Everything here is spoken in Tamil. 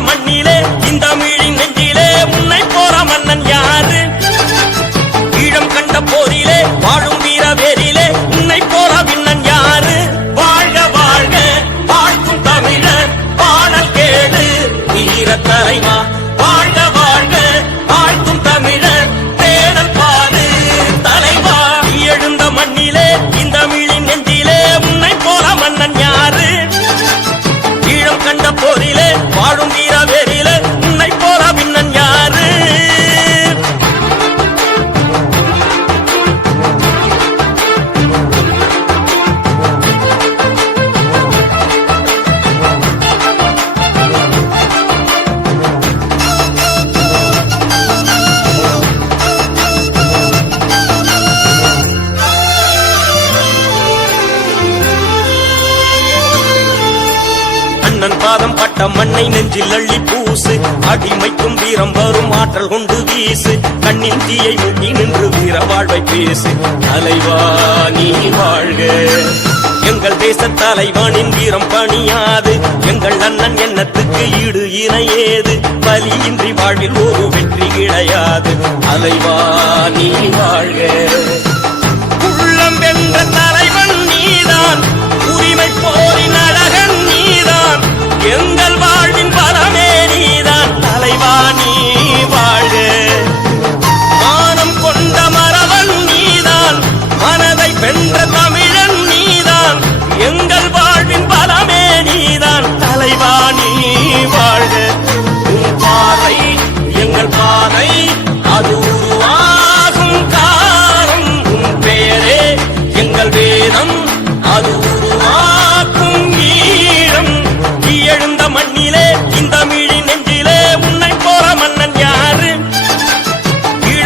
மண்ணிலே இந்த தமிழ் மண்ணை நெஞ்சில் அள்ளி பூசு. அடிமைக்கும் வீரம் வரும் ஆற்றல் கொண்டு வீசு. கண்ணின் தீயை முட்டி நின்று வீர வாழ்வை பேசு. தலைவா நீ வாழ்க. எங்கள் தேச தலைவானின் வீரம் பணியாது. எங்கள் அண்ணன் எண்ணத்துக்கு ஈடு இணையேது. பலியின்றி வாழ்வில் ஒரு வெற்றி கிடையாது. அலைவா நீ வாழ்க.